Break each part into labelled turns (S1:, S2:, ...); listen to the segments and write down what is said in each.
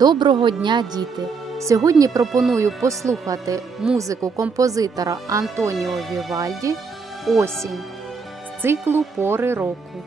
S1: Доброго дня, діти! Сьогодні пропоную послухати музику композитора Антоніо Вівальді Осінь з циклу Пори року.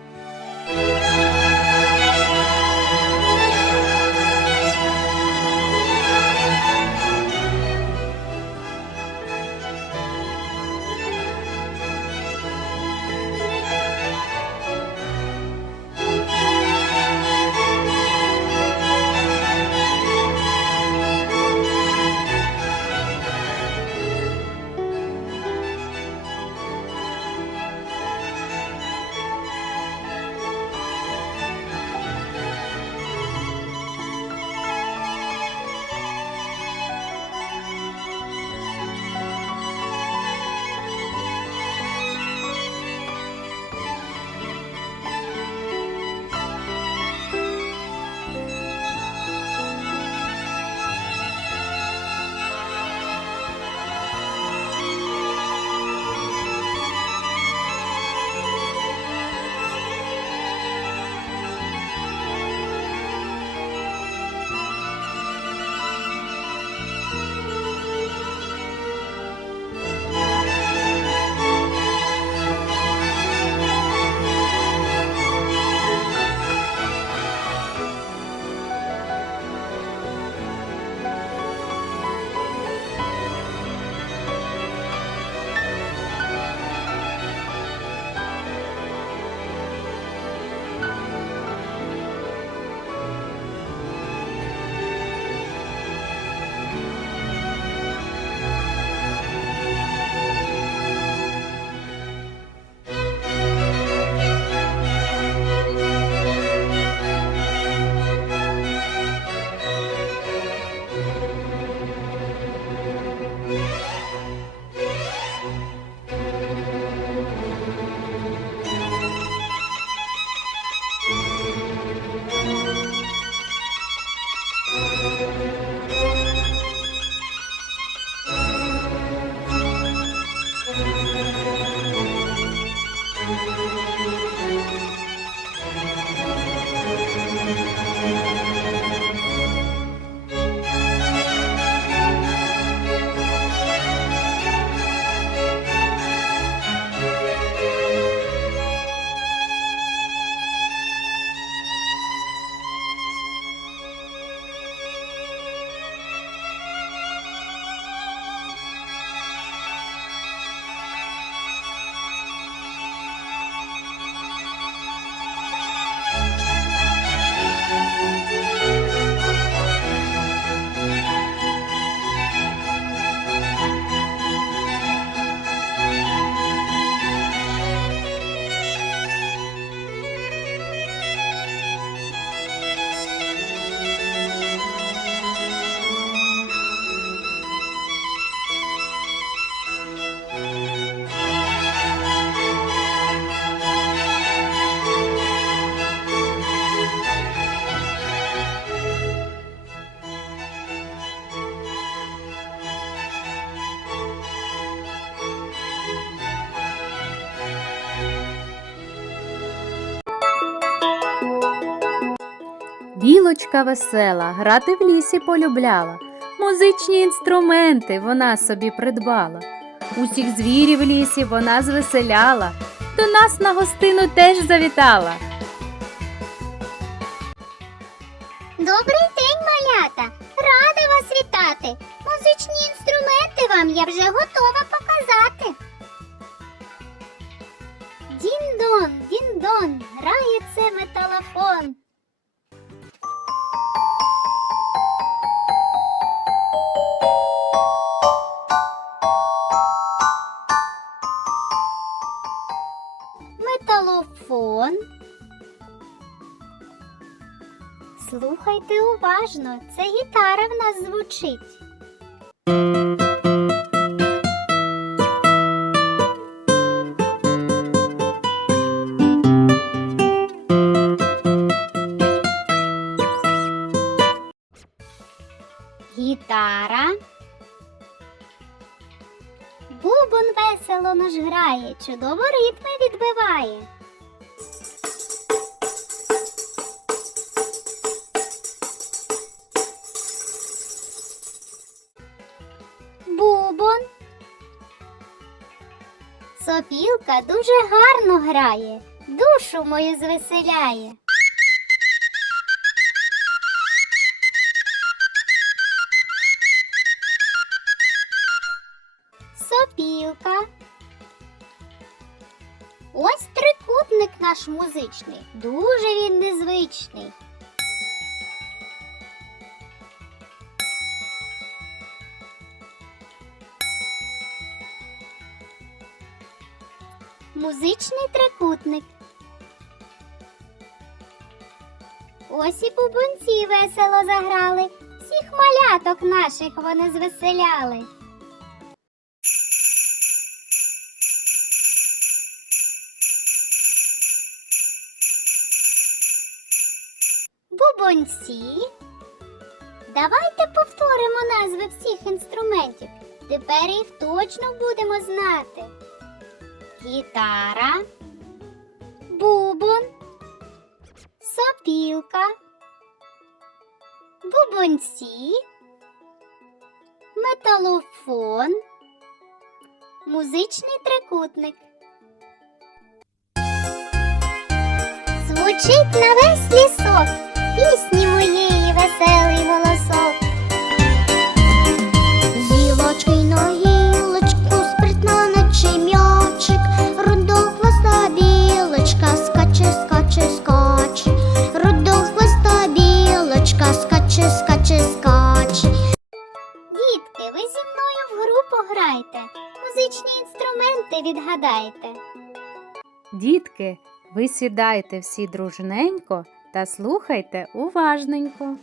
S1: Білочка весела, грати в лісі полюбляла. Музичні інструменти вона собі придбала. Усіх звірів в лісі вона звеселяла. До нас на гостину теж завітала.
S2: Добрий день, малята! Рада вас вітати! Музичні інструменти вам я вже готова показати. Дін-дон, дін-дон, грає це металофон. Уважно, це гітара в нас звучить. Гітара. Бубон весело наш грає, чудово ритми відбиває. Сопілка дуже гарно грає, душу мою звеселяє. Сопілка. Ось трикутник наш музичний. Дуже він незвичний. Музичний трикутник. Ось і бубунці весело заграли. Всіх маляток наших вони звеселяли. Бубонці. Давайте повторимо назви всіх інструментів. Тепер їх точно будемо знати. Гітара, бубон, сопілка, бубонці, металофон, музичний трикутник. Звучить на весь лісок пісні відгадайте.
S1: Дітки, ви сідайте всі дружненько та слухайте уважненько.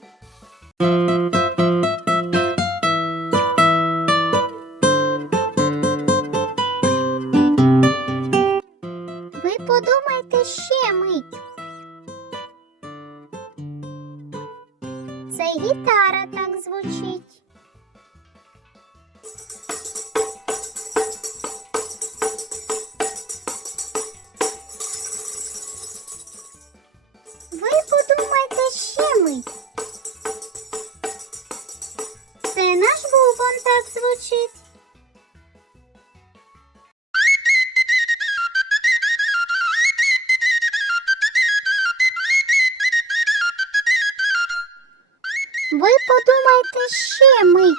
S2: Ви подумайте ще мить.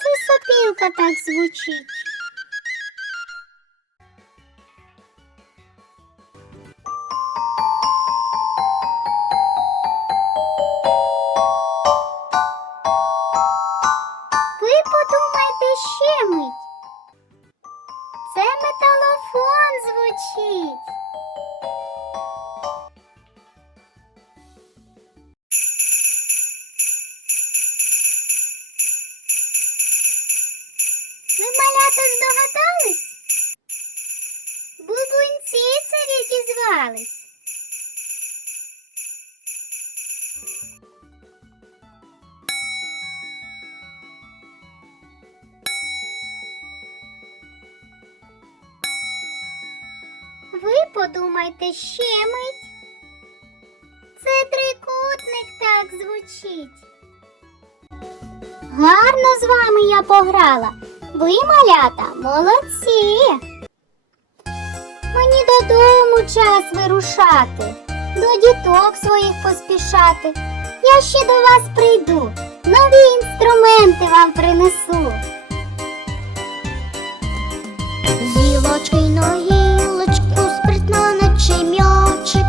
S2: Це сопілка так звучить. Ви подумайте ще мить. Малята здогадались? Бубунці це які звались. Ви подумайте ще мить. Це трикутник так звучить. Гарно з вами я пограла. Ви, малята, молодці. Мені додому час вирушати, до діток своїх поспішати. Я ще до вас прийду, нові інструменти вам принесу.
S3: Гілочки й ногілочку, спритно наче м'ячик.